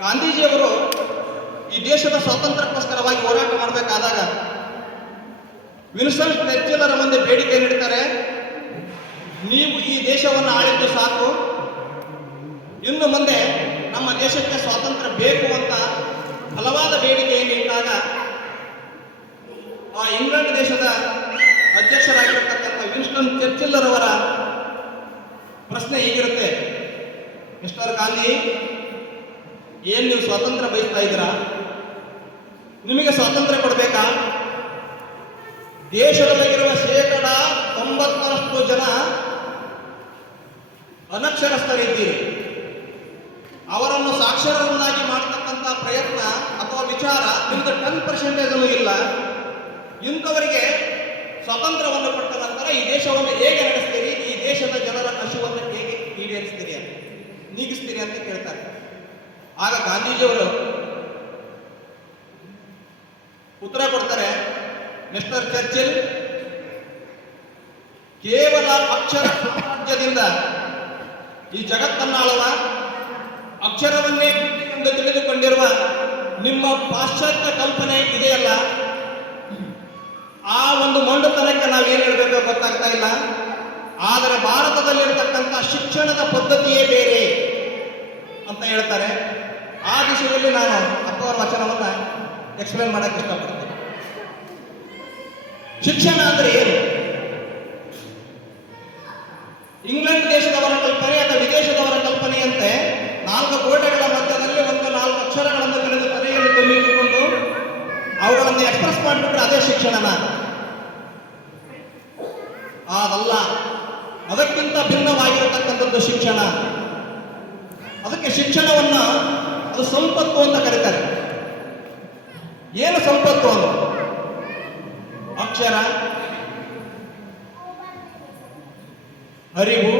ಗಾಂಧೀಜಿಯವರು ಈ ದೇಶದ ಸ್ವಾತಂತ್ರ್ಯಕ್ಕೋಸ್ಕರವಾಗಿ ಹೋರಾಟ ಮಾಡಬೇಕಾದಾಗ ವಿನ್ಸನ್ ಚರ್ಚಿಲರ ಮುಂದೆ ಬೇಡಿಕೆ ನೀಡ್ತಾರೆ, ನೀವು ಈ ದೇಶವನ್ನು ಆಳಿದ್ದು ಸಾಕು. ಇನ್ನು ಮುಂದೆ ನಮ್ಮ ದೇಶಕ್ಕೆ ಸ್ವಾತಂತ್ರ್ಯ ಬೇಕು ಅಂತ ಬಲವಾದ ಬೇಡಿಕೆಯನ್ನು ಇಟ್ಟಾಗ ಆ ಇಂಗ್ಲೆಂಡ್ ದೇಶದ ಅಧ್ಯಕ್ಷರಾಗಿರ್ತಕ್ಕಂಥ ವಿನ್ಸ್ಟನ್ ಅವರ ಪ್ರಶ್ನೆ ಹೀಗಿರುತ್ತೆ. ಮಿಸ್ಟರ್ ಗಾಂಧಿ ಏನ್ ನೀವು ಸ್ವಾತಂತ್ರ್ಯ ಬಯಸ್ತಾ ಇದ್ದೀರಾ? ನಿಮಗೆ ಸ್ವಾತಂತ್ರ್ಯ ಕೊಡಬೇಕಾ? ದೇಶದಲ್ಲಿರುವ ಶೇಕಡ ತೊಂಬತ್ತರಷ್ಟು ಜನ ಅನಕ್ಷರಸ್ಥರಿದ್ದೀರಿ. ಅವರನ್ನು ಸಾಕ್ಷರರನ್ನಾಗಿ ಮಾಡತಕ್ಕಂಥ ಪ್ರಯತ್ನ ಅಥವಾ ವಿಚಾರ ನಿಮ್ದು ಟೆನ್ ಪರ್ಸೆಂಟೇಜ್ ಇಲ್ಲ. ಇಂಥವರಿಗೆ ಸ್ವಾತಂತ್ರ್ಯವನ್ನು ಕೊಟ್ಟ ನಂತರ ಈ ದೇಶವನ್ನು ಹೇಗೆ ನಡೆಸ್ತೀರಿ? ಈ ದೇಶದ ಜನರ ಹಸುವನ್ನು ಹೇಗೆ ಈಡೇರಿಸ್ತೀರಿ ಅಂತ, ನೀಗಿಸ್ತೀರಿ ಅಂತ ಕೇಳ್ತಾರೆ. ಆಗ ಗಾಂಧೀಜಿಯವರು ಉತ್ತರ ಕೊಡ್ತಾರೆ ಮಿಸ್ಟರ್ ಚರ್ಚಿಲ್ ಕೇವಲ ಅಕ್ಷರ ಸಾಮ್ರಾಜ್ಯದಿಂದ ಈ ಜಗತ್ತನ್ನ ಆಳುವ ಅಕ್ಷರವನ್ನೇ ಎಂದು ತಿಳಿದುಕೊಂಡಿರುವ ನಿಮ್ಮ ಪಾಶ್ಚಾತ್ಯ ಕಲ್ಪನೆ ಇದೆಯಲ್ಲ? ಆ ಒಂದು ಮೊಂಡತನಕ್ಕೆ ನಾವೇನು ಹೇಳಬೇಕು ಗೊತ್ತಾಗ್ತಾ ಇಲ್ಲ. ಆದರೆ ಭಾರತದಲ್ಲಿರತಕ್ಕಂಥ ಶಿಕ್ಷಣದ ಪದ್ಧತಿಯೇ ಬೇರೆ ಅಂತ ಹೇಳ್ತಾರೆ. ಆ ವಿಷಯದಲ್ಲಿ ನಾನು ಅಪ್ಪವರ ವಚನವನ್ನು ಎಕ್ಸ್ಪ್ಲೇನ್ ಮಾಡಕ್ಕೆ ಇಷ್ಟಪಡ್ತೀನಿ. ಶಿಕ್ಷಣ ಅಂದ್ರೆ ಏನು? ಇಂಗ್ಲೆಂಡ್ ದೇಶದವರ ಕಲ್ಪನೆ ಅಥವಾ ವಿದೇಶದವರ ಕಲ್ಪನೆಯಂತೆ ನಾಲ್ಕು ಕೋಟೆಗಳ ಮಧ್ಯದಲ್ಲಿ ಒಂದು ನಾಲ್ಕು ಅಕ್ಷರಗಳನ್ನು ತಿಳಿದು ತಲೆಯಲ್ಲಿ ತುಂಬಿಟ್ಟುಕೊಂಡು ಅವುಗಳನ್ನು ಎಕ್ಸ್ಪ್ರೆಸ್ ಮಾಡಿಬಿಟ್ರೆ ಅದೇ ಶಿಕ್ಷಣನ. ಅದಲ್ಲ ಅದಕ್ಕಿಂತ ಭಿನ್ನವಾಗಿರತಕ್ಕಂಥದ್ದು ಶಿಕ್ಷಣ. ಅದಕ್ಕೆ ಶಿಕ್ಷಣವನ್ನ ಅದು ಸಂಪತ್ತು ಅಂತ ಕರೀತಾರೆ. ಏನು ಸಂಪತ್ತು ಅದು? ಅಕ್ಷರ, ಅರಿವು,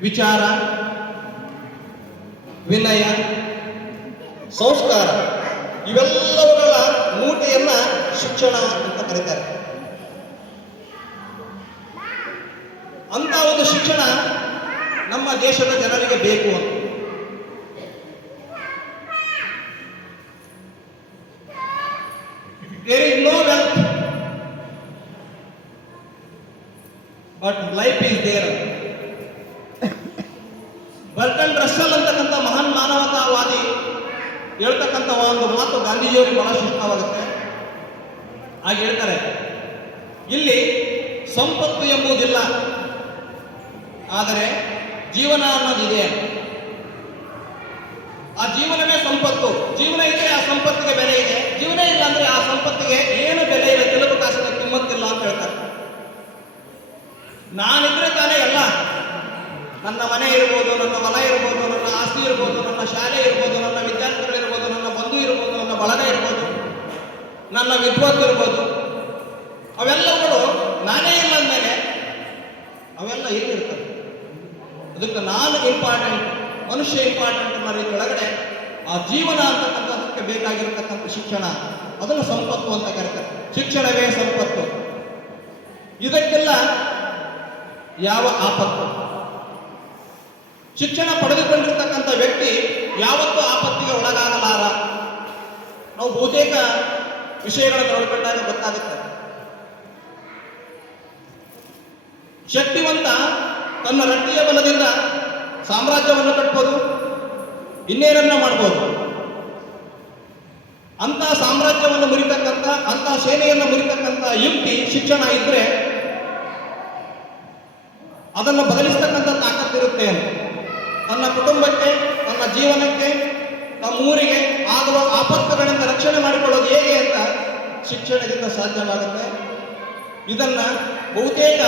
ವಿಚಾರ, ವಿನಯ, ಸಂಸ್ಕಾರ. ಇವೆಲ್ಲವುಗಳ ಮೂಟೆಯನ್ನ ಶಿಕ್ಷಣ ಅಂತ ಕರೀತಾರೆ. ಅಂತ ಒಂದು ಶಿಕ್ಷಣ ನಮ್ಮ ದೇಶದ ಜನರಿಗೆ ಬೇಕು ಅಂತ. But life is there Bertrand Russell ಅಂತಕ್ಕಂಥ ಮಹಾನ್ ಮಾನವತಾವಾದಿ ಹೇಳ್ತಕ್ಕಂಥ ಒಂದು ಮಾತು ಗಾಂಧೀಜಿಯವರಿಗೆ ಬಹಳಷ್ಟು ಇಷ್ಟವಾಗುತ್ತೆ ಹಾಗೆ ಹೇಳ್ತಾರೆ, ಇಲ್ಲಿ ಸಂಪತ್ತು ಎಂಬುದಿಲ್ಲ, ಆದರೆ ಜೀವನ ಅನ್ನೋದಿದೆ. ಆ ಜೀವನವೇ ಸಂಪತ್ತು. ಜೀವನ ಇದ್ರೆ ಆ ಸಂಪತ್ತಿಗೆ ಬೆಲೆ ಇದೆ. ಜೀವನ ಇಲ್ಲ ಅಂದ್ರೆ ಆ ಸಂಪತ್ತಿಗೆ ಏನು ಬೆಲೆ ಇಲ್ಲ ತೆಲುಗು ಕಾಸಿನ ಕಿಮ್ಮತ್ತಿಲ್ಲ ಅಂತ ಹೇಳ್ತಾರೆ ನಾನಿದ್ರೆ ತಾನೇ ಎಲ್ಲ. ನನ್ನ ಮನೆ ಇರ್ಬೋದು, ನನ್ನ ಹೊಲ ಇರ್ಬೋದು, ನನ್ನ ಆಸ್ತಿ ಇರ್ಬೋದು, ನನ್ನ ಶಾಲೆ ಇರ್ಬೋದು, ನನ್ನ ವಿದ್ಯಾರ್ಥಿಗಳಿರ್ಬೋದು ನನ್ನ ಬಂಧು ಇರ್ಬೋದು, ನನ್ನ ಬಳಗ ಇರ್ಬೋದು, ನನ್ನ ವಿದ್ವತ್ ಇರ್ಬೋದು. ಅವೆಲ್ಲಗಳು ನಾನೇ ಇಲ್ಲ ಅಂದಮೇಲೆ ಅವೆಲ್ಲ ಇಲ್ಲಿರ್ತವೆ ಅದಕ್ಕೆ ನಾನು ಇಂಪಾರ್ಟೆಂಟ್ ಮನುಷ್ಯ ಇಂಪಾರ್ಟೆಂಟ್ ಅನ್ನೋ ರೀತಿ ಒಳಗಡೆ ಆ ಜೀವನ ಅಂತಕ್ಕಂಥದಕ್ಕೆ ಬೇಕಾಗಿರತಕ್ಕಂಥ ಶಿಕ್ಷಣ, ಅದನ್ನು ಸಂಪತ್ತು ಅಂತ ಕರೀತಾರೆ. ಶಿಕ್ಷಣವೇ ಸಂಪತ್ತು. ಇದಕ್ಕೆಲ್ಲ ಯಾವ ಆಪತ್ತು? ಶಿಕ್ಷಣ ಪಡೆದುಕೊಂಡಿರ್ತಕ್ಕಂಥ ವ್ಯಕ್ತಿ ಯಾವತ್ತೂ ಆಪತ್ತಿಗೆ ಒಳಗಾಗಲಾರ ನಾವು ಬಹುತೇಕ ವಿಷಯಗಳನ್ನು ನೋಡಿಕೊಂಡಾಗ ಗೊತ್ತಾಗುತ್ತೆ. ಶಕ್ತಿವಂತ ತನ್ನ ರಟ್ಟಿಯ ಬಲದಿಂದ ಸಾಮ್ರಾಜ್ಯವನ್ನು ಕಟ್ಬೋದು ಇನ್ನೇನನ್ನ ಮಾಡ್ಬೋದು. ಅಂತ ಸಾಮ್ರಾಜ್ಯವನ್ನು ಮುರಿತಕ್ಕಂಥ ಅಂತ ಸೇನೆಯನ್ನು ಮುರಿತಕ್ಕಂಥ ಯುಕ್ತಿ ಶಿಕ್ಷಣ ಇದ್ರೆ ಅದನ್ನು ಬದಲಿಸ್ತಕ್ಕಂಥ ತಾಕತ್ತಿರುತ್ತೆ ತನ್ನ ಕುಟುಂಬಕ್ಕೆ, ತನ್ನ ಜೀವನಕ್ಕೆ, ತಮ್ಮ ಊರಿಗೆ ಆಗುವ ಆಪತ್ತುಗಳಿಂದ ರಕ್ಷಣೆ ಮಾಡಿಕೊಳ್ಳೋದು ಹೇಗೆ ಅಂತ ಶಿಕ್ಷಣದಿಂದ ಸಾಧ್ಯವಾಗುತ್ತೆ. ಇದನ್ನ ಬಹುತೇಕ